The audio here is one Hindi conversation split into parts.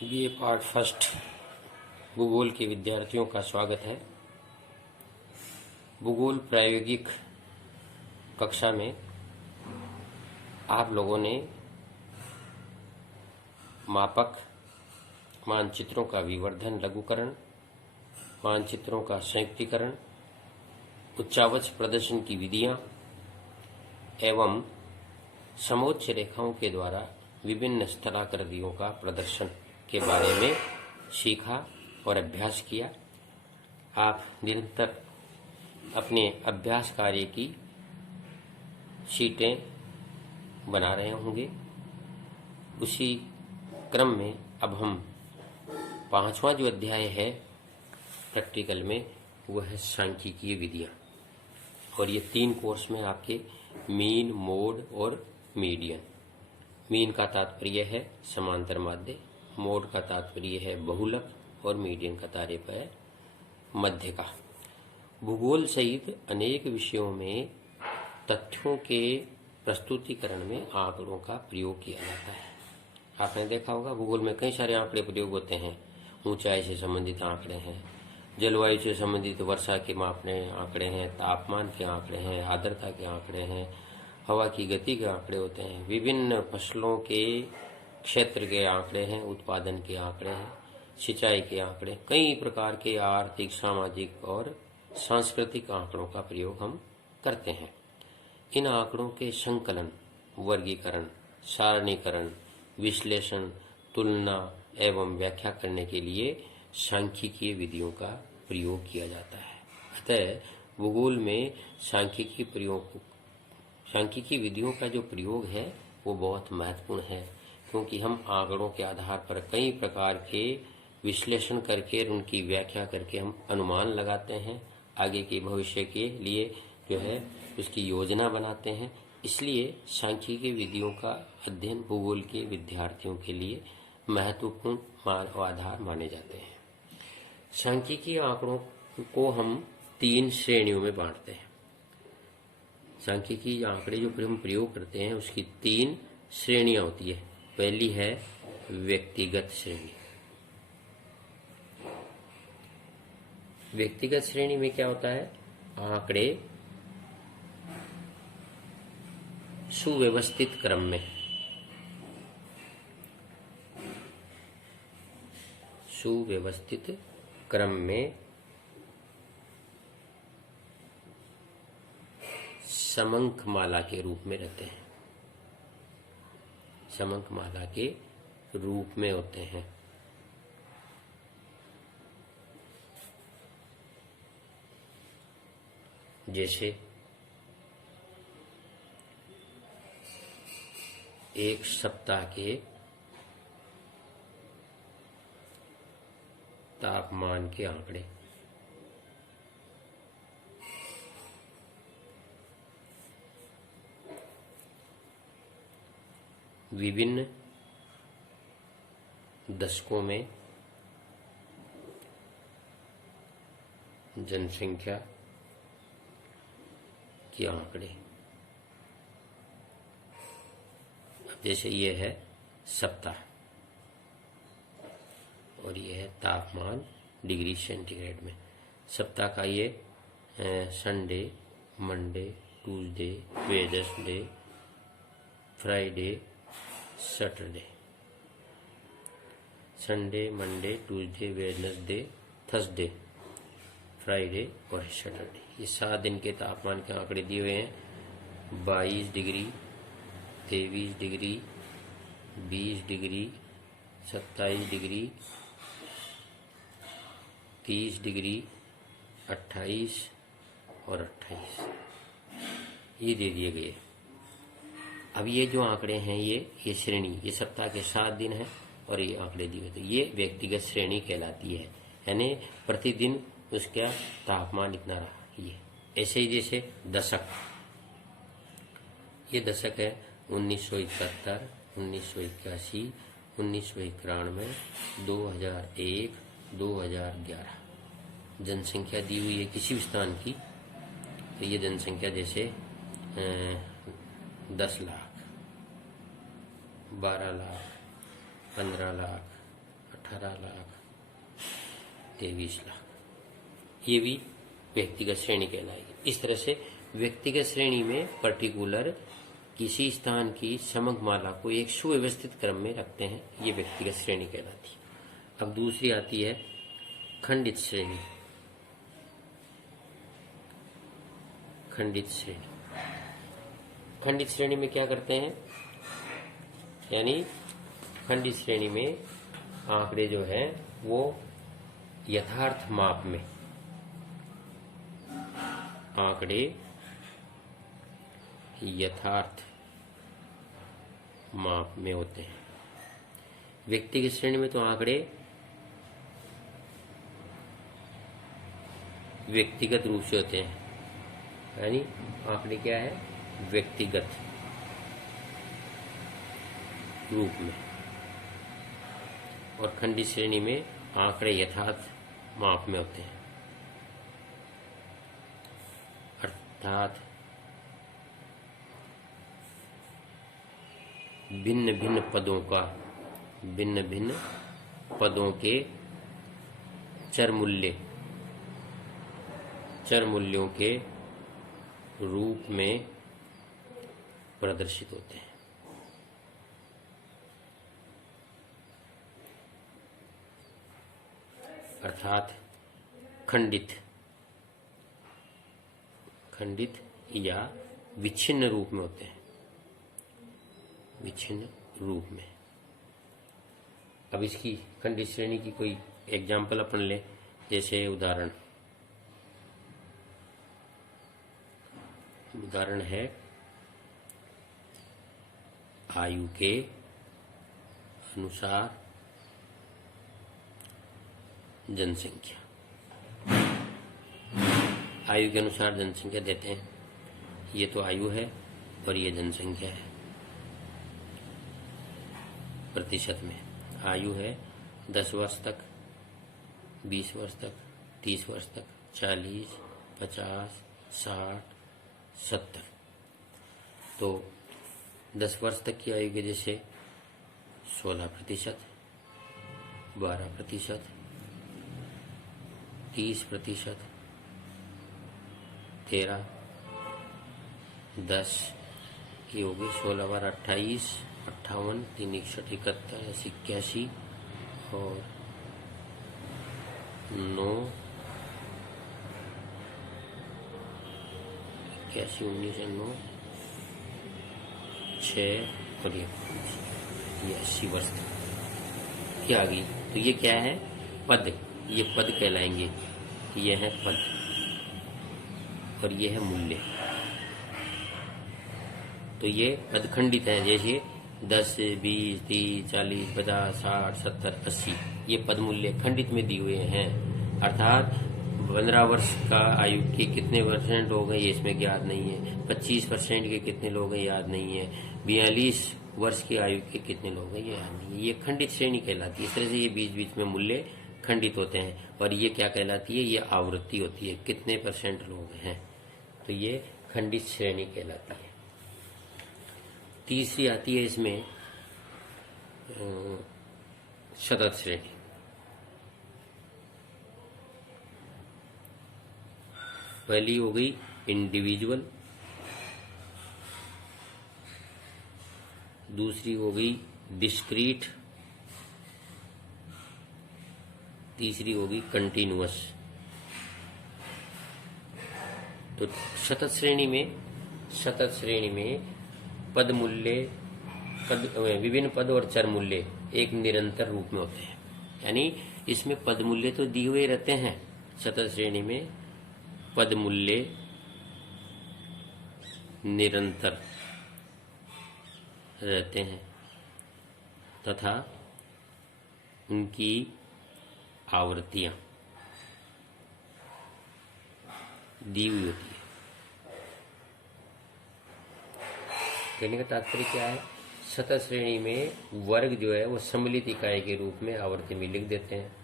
बीए पार्ट फर्स्ट भूगोल के विद्यार्थियों का स्वागत है। भूगोल प्रायोगिक कक्षा में आप लोगों ने मापक, मानचित्रों का विवर्धन लघुकरण, मानचित्रों का संयुक्तीकरण, उच्चावच प्रदर्शन की विधियां एवं समोच्च रेखाओं के द्वारा विभिन्न स्थलाकृतियों का प्रदर्शन के बारे में सीखा और अभ्यास किया। आप निरंतर अपने अभ्यास कार्य की शीटें बना रहे होंगे। उसी क्रम में अब हम 5वां जो अध्याय है प्रैक्टिकल में वह है सांख्यिकीय विधियां, और ये 3 कोर्स में आपके मीन, मोड और मीडियन। मीन का तात्पर्य है समांतर माध्य, मोड का तात्पर्य है बहुलक और मीडियन का तात्पर्य है मध्य का। भूगोल सहित अनेक विषयों में तथ्यों के प्रस्तुतिकरण में आंकड़ों का प्रयोग किया जाता है। आपने देखा होगा भूगोल में कई सारे आंकड़े प्रयोग होते हैं। ऊंचाई से संबंधित आंकड़े हैं, जलवायु से संबंधित वर्षा के मापने आंकड़े हैं, तापमान के आंकड़े हैं, आर्द्रता के आंकड़े हैं, हवा की गति के आंकड़े होते हैं, विभिन्न फसलों के क्षेत्र के आंकड़े हैं, उत्पादन के आंकड़े हैं, सिंचाई के आंकड़े, कई प्रकार के आर्थिक, सामाजिक और सांस्कृतिक आंकड़ों का प्रयोग हम करते हैं। इन आंकड़ों के संकलन, वर्गीकरण, सारणीकरण, विश्लेषण, तुलना एवं व्याख्या करने के लिए सांख्यिकीय विधियों का प्रयोग किया जाता है। अतः भूगोल में सांख्यिकी विधियों का जो प्रयोग है वो बहुत महत्वपूर्ण है, क्योंकि हम आंकड़ों के आधार पर कई प्रकार के विश्लेषण करके उनकी व्याख्या करके हम अनुमान लगाते हैं, आगे के भविष्य के लिए जो है उसकी योजना बनाते हैं। इसलिए सांख्यिकी विधियों का अध्ययन भूगोल के विद्यार्थियों के लिए महत्वपूर्ण आधार माने जाते हैं। सांख्यिकी आंकड़ों को हम 3 श्रेणियों में बांटते हैं। सांख्यिकी आंकड़े जो हम प्रयोग करते हैं उसकी 3 श्रेणियां होती है। पहली है व्यक्तिगत श्रेणी। व्यक्तिगत श्रेणी में क्या होता है? आंकड़े सुव्यवस्थित क्रम में समंकमाला के रूप में रहते हैं, समंकमाला के रूप में होते हैं। जैसे एक सप्ताह के तापमान के आंकड़े, विभिन्न दशकों में जनसंख्या के आंकड़े। जैसे ये है सप्ताह और ये है तापमान डिग्री सेंटीग्रेड में। सप्ताह का ये Sunday, Monday, Tuesday, Wednesday, Friday, Saturday. Sunday, Monday, Tuesday, Wednesday, Thursday, Friday और सैटरडे, ये 7 दिन के तापमान के आंकड़े दिए हुए हैं। 22 degree, 23 degree, 20 degree, 27 degree, 30 degree, 28 और 28, ये दे दिए गए। अब ये जो आंकड़े हैं ये श्रेणी, ये सप्ताह के 7 दिन है और ये आंकड़े दिए, तो ये व्यक्तिगत श्रेणी कहलाती है। यानी प्रतिदिन उसका तापमान इतना रहा। ये ऐसे ही जैसे दशक, ये दशक है 1971, 1981, 1991, 2001, 2011। जनसंख्या दी हुई है किसी भी स्थान की, तो ये जनसंख्या जैसे 10 लाख, 12 लाख, 15 लाख, 18 लाख, 23 लाख, ये भी व्यक्तिगत श्रेणी कहलाएगी। इस तरह से व्यक्तिगत श्रेणी में पर्टिकुलर किसी स्थान की समग्र माला को एक सुव्यवस्थित क्रम में रखते हैं, ये व्यक्तिगत श्रेणी कहलाती है। अब दूसरी आती है खंडित श्रेणी। खंडित श्रेणी, खंडित श्रेणी में क्या करते हैं, यानी खंडित श्रेणी में आंकड़े जो है वो यथार्थ माप में, आंकड़े यथार्थ माप में होते हैं। व्यक्तिगत श्रेणी में तो आंकड़े व्यक्तिगत रूप से होते हैं, यानी आंकड़े क्या है, व्यक्तिगत रूप में। और खंडित श्रेणी में आंकड़े यथार्थ माप में होते हैं, अर्थात भिन्न भिन्न पदों का, भिन्न भिन्न पदों के चर मूल्यों के रूप में प्रदर्शित होते हैं। अर्थात खंडित या विच्छिन्न रूप में होते हैं, विच्छिन्न रूप में। अब इसकी खंडित श्रेणी की कोई एग्जाम्पल अपन ले, जैसे उदाहरण है आयु के अनुसार जनसंख्या। आयु के अनुसार जनसंख्या देते हैं, ये तो आयु है और ये जनसंख्या है प्रतिशत में। आयु है 10 वर्ष तक, 20 वर्ष तक, 30 वर्ष तक, 40, 50, 60, 70। तो 10 वर्ष तक की आयु के जैसे 16%, 12%, 30%, 13, 10, ये हो गई 16 बार 28, 58, 3 61 71, 81 और 9 81, 19 और 9 6 और ये 80 वर्ष तक ये आ गई। तो ये क्या है, पद, ये पद कहलाएंगे, ये है पद और ये है मूल्य। तो ये पद खंडित है, जैसे 10, 20, 30, 40, 50, 60, 70, 80, ये पद मूल्य खंडित में दिए हुए हैं। अर्थात 15 वर्ष का आयु के कितने % लोग हैं ये इसमें याद नहीं है, 25% के कितने लोग हैं याद नहीं है, 42 वर्ष की आयु के कितने लोग हैं ये याद नहीं है। ये खंडित श्रेणी कहलाती है। इस तरह से ये बीच बीच में मूल्य खंडित होते हैं। और ये क्या कहलाती है, ये आवृत्ति होती है, कितने % लोग हैं, तो ये खंडित श्रेणी कहलाती है। तीसरी आती है इसमें शतत श्रेणी। पहली हो गई इंडिविजुअल, दूसरी हो गई डिस्क्रीट, तीसरी होगी कंटिन्यूअस। तो शतत श्रेणी में पद मूल्य, विभिन्न पद और चर मूल्य एक निरंतर रूप में होते हैं। यानी इसमें पद मूल्य तो दिए हुए रहते हैं, शतत श्रेणी में पद मूल्य निरंतर रहते हैं तथा उनकी आवृत्तियां दी हुई होती है। कहने का तात्पर्य क्या है, शतत श्रेणी में वर्ग जो है वो सम्मिलित इकाई के रूप में आवृत्ति में लिख देते हैं।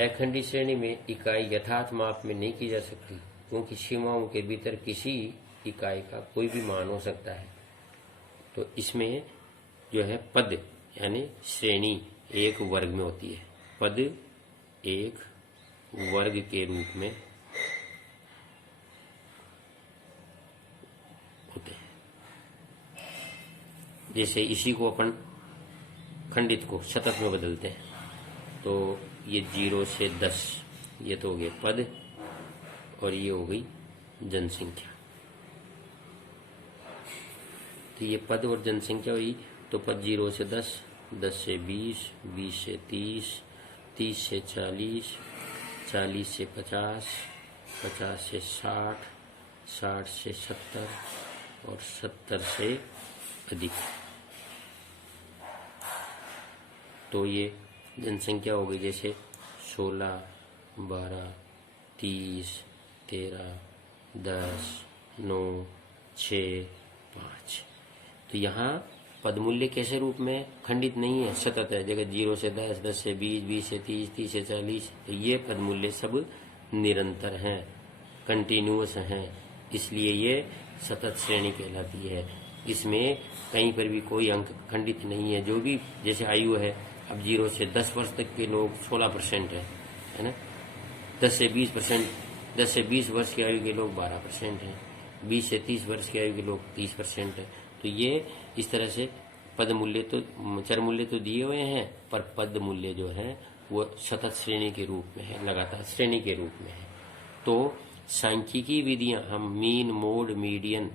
अखंडित श्रेणी में इकाई यथार्थ माप में नहीं की जा सकती, क्योंकि सीमाओं के भीतर किसी इकाई का कोई भी मान हो सकता है। तो इसमें जो है पद यानी श्रेणी एक वर्ग में होती है। पद एक वर्ग के रूप में होते हैं। जैसे इसी को अपन खंडित को शतक में बदलते हैं, तो ये 0 से 10, ये तो हो गए पद, और ये हो गई जनसंख्या। तो ये पद और जनसंख्या हुई। तो पद 0 से 10, 10 से 20, 20 से 30, 30 से 40, 40 से 50, 50 से 60, 60 से 70 और 70 से अधिक। तो ये जनसंख्या हो गई, जैसे 16, 12, 30, 13, 10, 9, 6, 5। तो यहाँ पद मूल्य कैसे रूप में खंडित नहीं है, सतत है। जगह 0 से 10, 10 से 20, 20 से 30, 30 से 40, तो ये पद मूल्य सब निरंतर हैं, कंटिन्यूअस हैं, इसलिए ये सतत श्रेणी कहलाती है। इसमें कहीं पर भी कोई अंक खंडित नहीं है। जो भी जैसे आयु है, अब 0 से 10 वर्ष तक के लोग 16% है ना, 10 से 20%, 10 से 20 वर्ष की आयु के लोग 12% हैं, 20 से 30 वर्ष की आयु के लोग 30% है। तो ये इस तरह से पद मूल्य तो चर मूल्य तो दिए हुए हैं, पर पद मूल्य जो है वो सतत श्रेणी के रूप में है, लगातार श्रेणी के रूप में है। तो सांख्यिकी विधियां हम मीन, मोड, मीडियन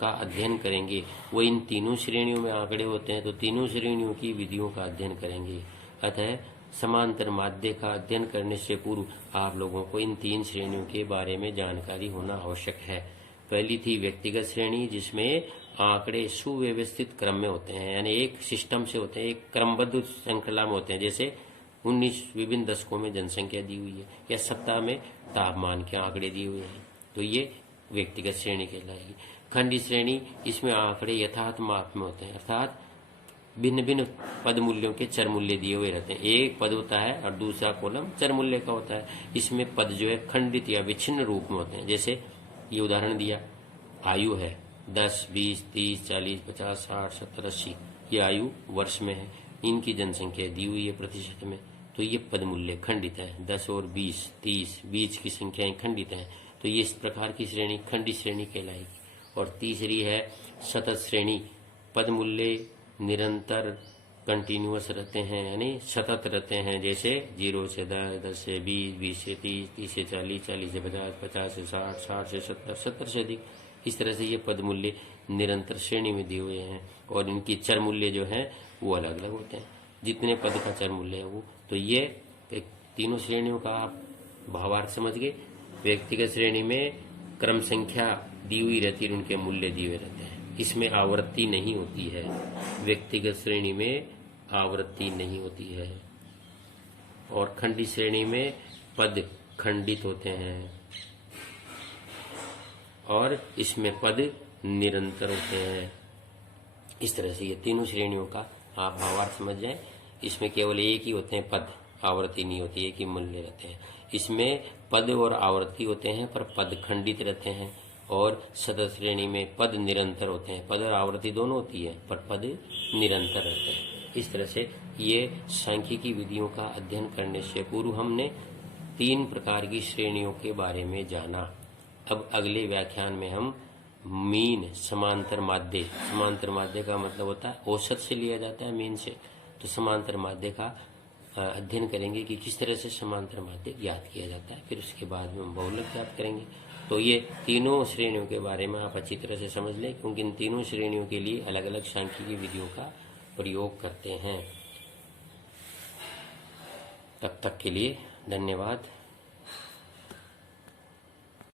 का अध्ययन करेंगे। वो इन तीनों श्रेणियों में आंकड़े होते हैं, तो तीनों श्रेणियों की विधियों का अध्ययन करेंगे। अतः समांतर माध्य का अध्ययन करने से पूर्व आप लोगों को इन 3 श्रेणियों के बारे में जानकारी होना आवश्यक है। पहली थी व्यक्तिगत श्रेणी, जिसमें आंकड़े सुव्यवस्थित क्रम में होते हैं, यानी एक सिस्टम से होते हैं, एक क्रमबद्ध श्रृंखला में होते हैं। जैसे 19 विभिन्न दशकों में जनसंख्या दी हुई है, या सप्ताह में तापमान के आंकड़े दिए हुए हैं, तो ये व्यक्तिगत श्रेणी कहलाएगी। खंडी श्रेणी, इसमें आंकड़े यथार्थ माप में होते हैं, अर्थात भिन्न भिन्न पद मूल्यों के चर मूल्य दिए हुए रहते हैं। एक पद होता है और दूसरा कॉलम चर मूल्य का होता है। इसमें पद जो है खंडित या विच्छिन्न रूप में होते हैं। जैसे ये उदाहरण दिया, आयु है 10, 20, 30, 40, 50, 60, 70, 80, ये आयु वर्ष में है। इनकी जनसंख्या दी हुई है प्रतिशत में, तो ये पद मूल्य खंडित है। 10 और 20, 30, बीच की संख्याएं खंडित हैं, तो ये इस प्रकार की श्रेणी खंडित श्रेणी कहलाएगी। और तीसरी है सतत श्रेणी, पद मूल्य निरंतर कंटिन्यूअस रहते हैं, यानी सतत रहते हैं। जैसे 0 से 10, 10 से 20, 20 से 30, 30 से 40, 40 से 50, 50 से 60, 60 से 70, 70 से अधिक। इस तरह से ये पद मूल्य निरंतर श्रेणी में दिए हुए हैं, और इनकी चर मूल्य जो है वो अलग अलग होते हैं, जितने पद का चर मूल्य है वो। तो ये तीनों श्रेणियों का आप भावार्थ समझ गए। व्यक्तिगत श्रेणी में क्रम संख्या दी हुई रहती है, उनके मूल्य दिए हुए रहते हैं, इसमें आवृत्ति नहीं होती है। व्यक्तिगत श्रेणी में आवृत्ति नहीं होती है। और खंडी श्रेणी में पद खंडित होते हैं, और इसमें पद निरंतर होते हैं। इस तरह से ये तीनों श्रेणियों का आप भावार्थ समझ जाएं। इसमें केवल एक ही होते हैं पद, आवृत्ति नहीं होती, एक ही मूल्य रहते हैं। इसमें पद और आवृत्ति होते हैं, पर पद खंडित रहते हैं। और सतत श्रेणी में पद निरंतर होते हैं, पद और आवृत्ति दोनों होती है, पर पद निरंतर रहते हैं। इस तरह से ये सांख्यिकी विधियों का अध्ययन करने से पूर्व हमने 3 प्रकार की श्रेणियों के बारे में जाना। अब अगले व्याख्यान में हम मीन, समांतर माध्य, समांतर माध्य का मतलब होता है औसत से लिया जाता है मीन से, तो समांतर माध्य का अध्ययन करेंगे कि किस तरह से समांतर माध्य ज्ञात किया जाता है। फिर उसके बाद में हम बहुलक ज्ञात करेंगे। तो ये तीनों श्रेणियों के बारे में आप अच्छी तरह से समझ लें, क्योंकि इन तीनों श्रेणियों के लिए अलग अलग सांख्यिकी विधियों का प्रयोग करते हैं। तब तक के लिए धन्यवाद।